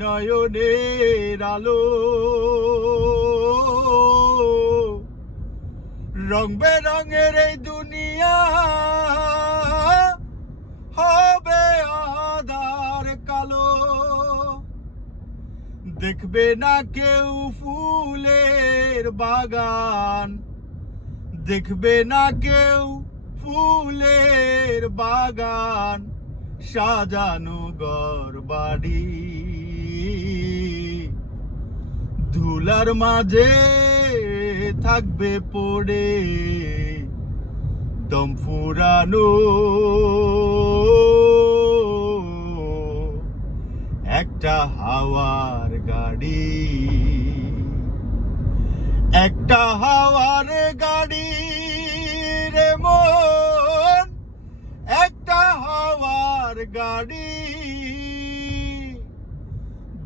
নয়নের আলো, রং বেরঙের এই দুনিয়া হবে আধার কালো। দেখবে না কেউ ফুলের বাগান, দেখবে না কেউ ফুলের বাগান, সাজানো ঘর বাড়ি। ধুলার মাঝে থাকবে পড়ে দম ফুরানো একটা হাওয়ার গাড়ি, একটা হাওয়ার গাড়ি রে মন, একটা হাওয়ার গাড়ি।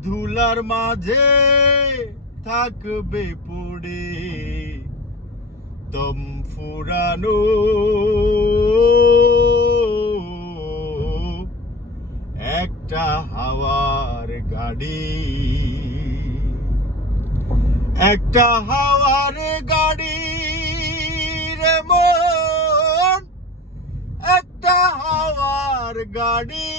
ধুলার মাঝে থাকবে পড়ে দম ফুরানো একটা হাওয়ার গাড়ি, একটা হাওয়ার গাড়ি রে মন, একটা হাওয়ার গাড়ি।